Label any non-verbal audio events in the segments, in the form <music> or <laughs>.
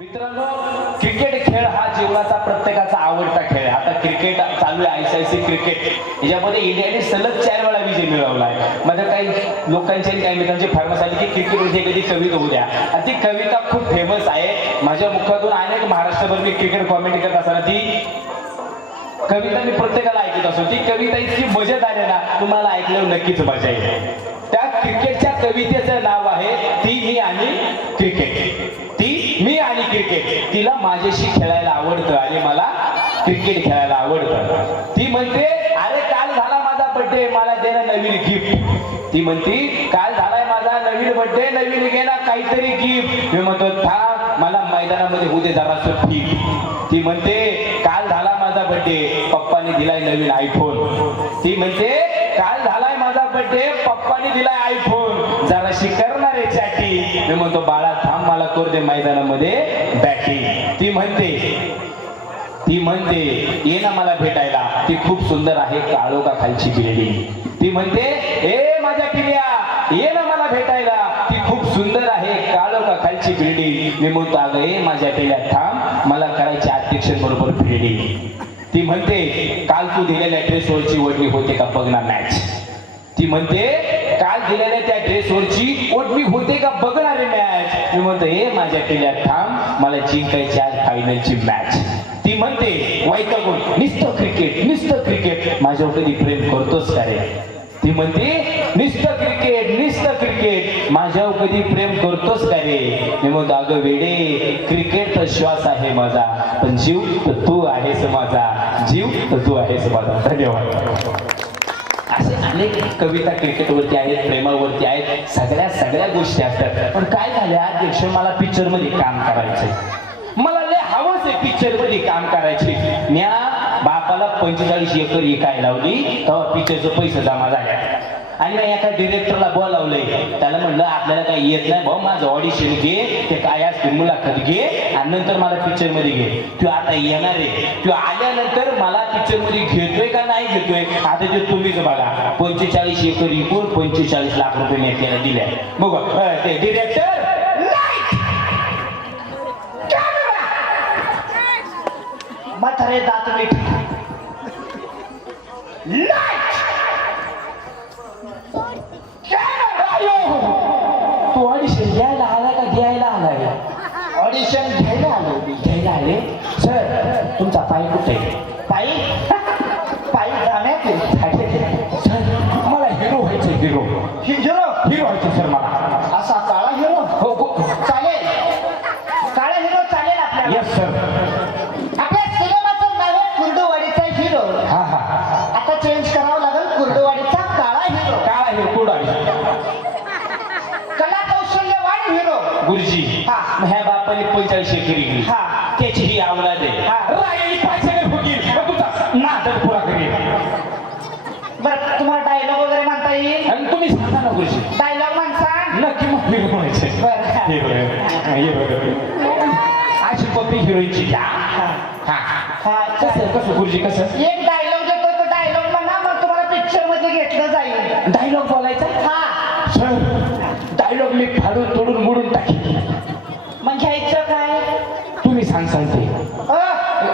मित्रांनो क्रिकेट खेळ हा जीवनाचा प्रत्येकाचा आवडता खेळ आहे. आता क्रिकेट चालू आहे आयसीआयसी क्रिकेट याच्यामध्ये इंडियाने सलग चार वेळा विजय मिळवला आहे. माझ्या काही लोकांचे काही मित्रांचे फरमास आली की क्रिकेट विषयी कधी कविता होऊ द्या आणि ती कविता खूप फेमस आहे. माझ्या मुखातून अनेक महाराष्ट्रभर मी क्रिकेट कॉमेंट करत असताना ती कविता मी प्रत्येकाला ऐकत असतो. ती कविता इतकी मजेत आहे ना तुम्हाला ऐकल्यावर नक्कीच मजा येईल. त्या क्रिकेटच्या कवितेचं नाव आहे ती मी आणि क्रिकेट ती मी आणि क्रिकेट तिला माझ्याशी खेळायला आवडतं आणि मला क्रिकेट खेळायला आवडतं. ती म्हणते अरे काल झाला माझा बर्थडे मला देणं नवीन गिफ्ट ती म्हणती काल झालाय माझा नवीन बर्थडे नवीन गेला काहीतरी गिफ्ट मी म्हणतो थांब मला मैदानामध्ये उद्या दे जरासं ठीक. ती म्हणते काल झाला माझा बर्थडे पप्पाने दिलाय नवीन आयफोन ती म्हणते काल झाला माझा बर्थडे पप्पानी दिलाय आयफोन जरा करणार आहे चॅटी मी म्हणतो बाळा थांब मला करू दे मैदानामध्ये बॅटिंग ती म्हणते ती म्हणते ये ना मला भेटायला. ती खूप सुंदर आहे काळोखा खालची बिल्डिंग ती म्हणते ए माझ्या पिल्या ये ना मला भेटायला. ती खूप सुंदर आहे काळोखा खालची बिल्डिंग मी म्हणतो अगं ए माझ्या पिल्या थांब. मला करायची अध्यक्षांबरोबर फिल्डिंग ती म्हणते काल तू दिलेल्या ड्रेसवरची वडली होते का? बघ ना मॅच ती म्हणते काल दिलेल्या त्या ड्रेसवरची मी होते का बघणारे मॅच मी म्हणतो हे माझ्या पिल्या थांब मला जिंकायची आज फायनलची मॅच ती म्हणते वाईट कोण नुसतं क्रिकेट निस्त क्रिकेट माझ्यावर कधी प्रेम करतोस का रे? ती म्हणते निस्त क्रिकेट निस्त क्रिकेट माझ्यावर कधी प्रेम करतोस का रे? मी म्हणतो अगं वेडे क्रिकेट तर श्वास आहे माझा पण जीव तर तू आहेस माझा जीव तर तू आहेस माझा. धन्यवाद. असे अनेक कविता क्रिकेटवरती आहेत प्रेमावरती आहेत सगळ्या सगळ्या गोष्टी असतात. पण काय झालं अध्यक्ष मला पिक्चरमध्ये काम करायचंय. मला लय हवंच आहे पिक्चरमध्ये काम करायचे. म्या बापाला पंचेचाळीस एकर इकाय लावली तेव्हा पिक्चरचं पैसे जमा झाले. आणि मी एका डिरेक्टरला बोलावलंय. त्याला म्हणलं आपल्याला काही येत नाही भाऊ माझं ऑडिशन घे ते काय असते मुलाखत घे आणि नंतर मला पिक्चरमध्ये घे. तू आता येणार आहे. तू आल्यानंतर मला पिक्चरमध्ये घेतोय का नाही घेतोय? आता ते तुम्हीच बघा. पंचेचाळीस एकर इकून पंचेचाळीस लाख रुपये मी त्याला दिले बघा ते डिरेक्टर म्हातारे दात मीठ तू हिरो हिरो हिरो व्हायचं सर मला. असा काळा हिरो? हो हो. चालेल. काळा हिरो चालेल आपल्याला. येस सर आपल्या सिनेमाचं नाव आहे कुर्डुवाडीचा हिरो. हा हा. आता चेंज करावं लागेल कुर्डुवाडीचा काळा हिरो. काळा हिरो आहे कला कौशल्यवान हिरो. गुरुजी हा. ह्या बापाने पंचाळीस एकरी हा. त्याची ही आवलाद आहे. हा. राहिली फुगील मग तुझा नाटक पुरा करेल बरं तुम्हाला डायलॉग वगैरे म्हणता येईल आणि तुम्ही सांगा ना गुरुजी डायलॉग म्हणसा नक्की मग हिरो व्हायचे बरं. हिरो हिरो अशी कॉपी हिरोईनची घ्या हा. हा हा, कसं. कसं गुरुजी कसं एक डायलॉग देतो तो डायलॉग म्हणा मग तुम्हाला पिक्चरमध्ये घेतलं जाईल डायलॉग बोलायचा हा सर डायलॉग मी फाडून तोडून मोडून टाकेन मग घ्यायचं काय तुम्ही सांग सांगते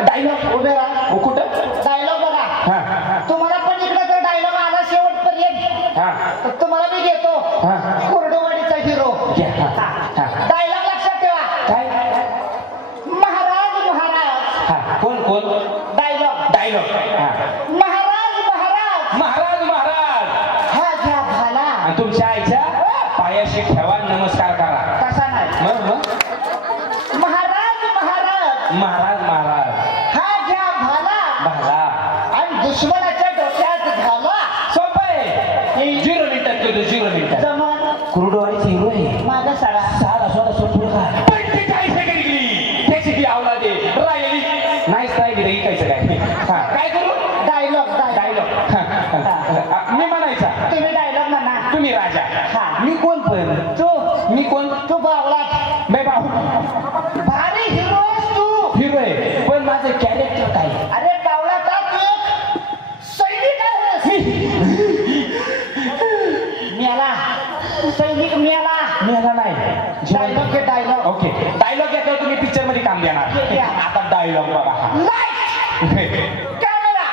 डायलॉग उभे राहा हो कुठं डायलॉग बघा हा तुम्हाला पण इकडे जर डायलॉग आला शेवटपर्यंत हा तर तुम्हाला मी घेतो हा. कुर्डुवाडीचा हा. हा. डायलॉग लक्षात ठेवा. काय? महाराज महाराज. हा. कोण कोण? डायलॉग. डायलॉग. हा. महाराज महाराज. महाराज महाराज. हा घ्या भाला आणि तुमच्या आईच्या पायाशी ठेवा नमस्कार करा. कसा नाही? मग मग? महाराज महाराज. महाराज महाराज. हा घ्या भाला भाला आणि दुश्मनाच्या डोक्यात घाला. सोपं आहे. झिरो मिनिटात केलं झिरो मिनिटात जमन कुरुडवाडीचे चुप मी कोण? चुप आवलात बै भाऊ भारी हिरो आहेस तू. हिरो आहे. पण माझं कॅरेक्टर काय? अरे बावला का तू? सैनिक आहे मेला सैनिक मेला मेला नाही. डायलॉग के डायलॉग ओके डायलॉग येतो तुम्ही पिक्चरमध्ये काम देणार. आता डायलॉग बघा. नाही <laughs> कॅमेरा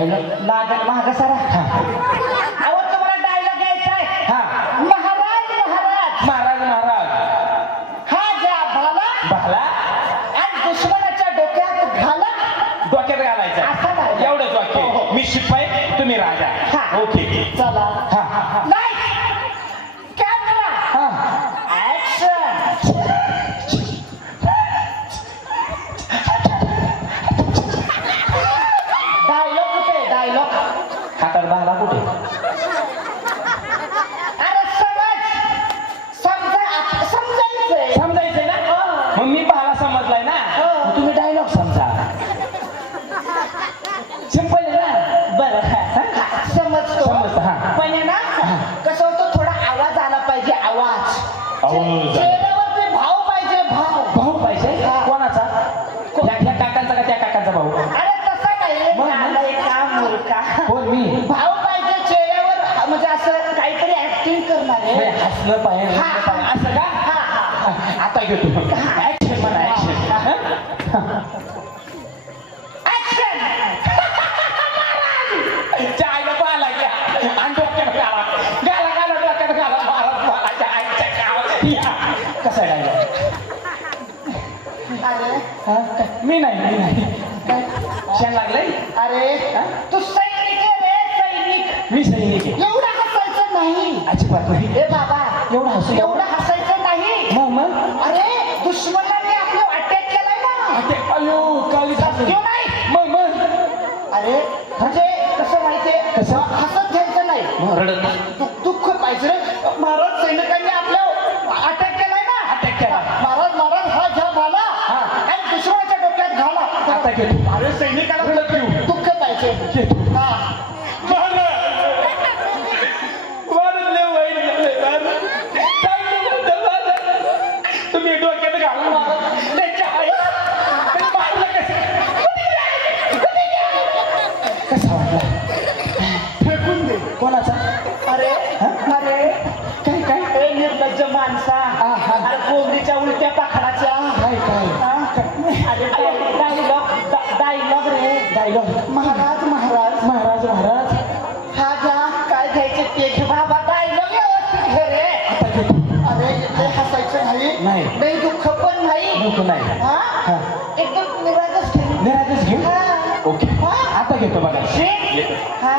डायलॉग लाग माग सारा तुम्हाला आहे हा महाराज महाराज महाराज महाराज हा भाला आणि डोक्यात घाला डोक्यात हो, मी शिपाई तुम्ही राजा हा. ओके चला हा हा आणि डोक्यात घाला गाला गाला डोक्यात घाला महाराज महाराजा आईच्या गावात या कसं डायलॉग मी नाही मी नाही शेण लागलंय अरे तू सैनिक रे सैनिक मी सैनिक आहे काय घेतो अरे सैनिकाला बोलत घेऊ दुःख पाहिजे. तुम्ही डोक्यात घालून कसा वाटला? फेकून कोणाचा? अरे अरे. काय काय? ए निर्लज्ज माणसा. अरे कोंबडीच्या उलट्या पाखडाच्या. काय काय अरे घेऊ का एकदम निरागस ठेवली. निरागस ओके. आता घेतो बघा. हा.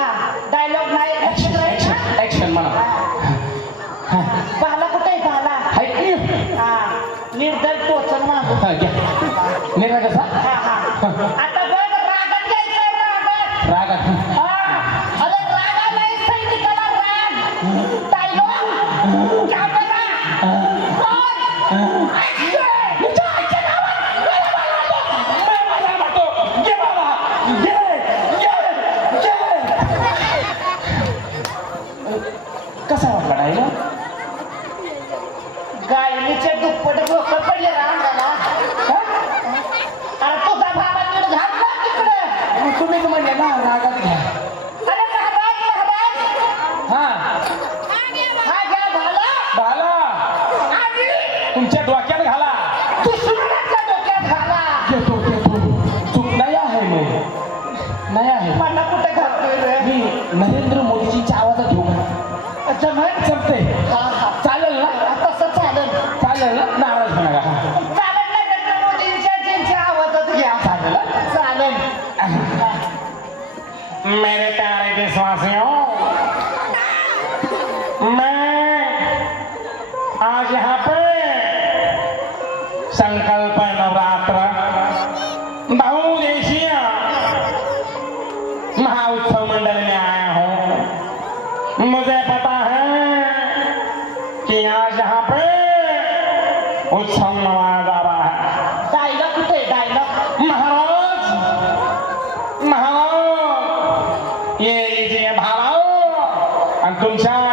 Dialogue là lớp 7 Gonçalves.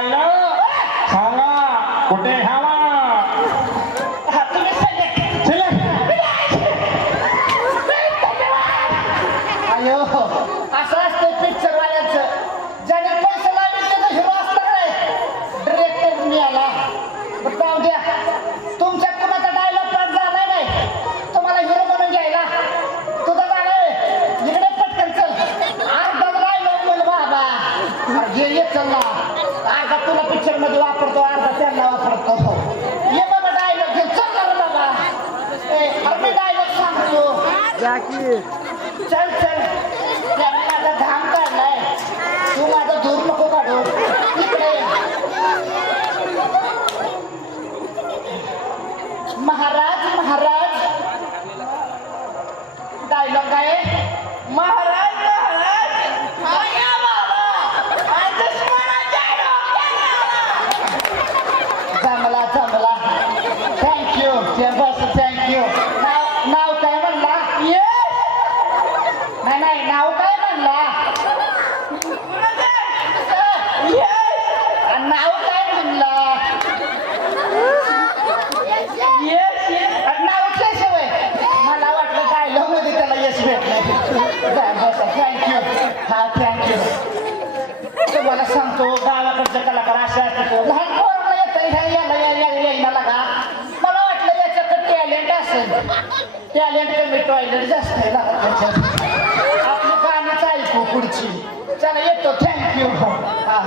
चल चल. त्याने माझा घाम काढलाय. तू माझा दूर नको काढू. इकडे महाराज महाराज. डायलॉग आहे. महाराज महाराज. हा या बाबा. हा दुश्मनाचा जमला जमला. थँक्यू बस थँक्यू नाव नाव काय म्हणला नाही नाही नाव काय म्हणला अ, नाव काय म्हणला नाव केशवय मला वाटलं डायलॉगमध्ये त्याला यश भेटलंय बस थँक्यू हा थँक्यू तुम्हाला सांगतो गावाकडचे कलाकार असे असतात लहान पोरांना येतं ह्या याला या या यायला लागा मला वाटलं याच्यात टॅलेंट असेल टॅलेंट कमी टॉयलेट जास्त आहे लागा त्याच्यात आपली गाणीच ऐकू पुढची चला येतो थँक्यू हा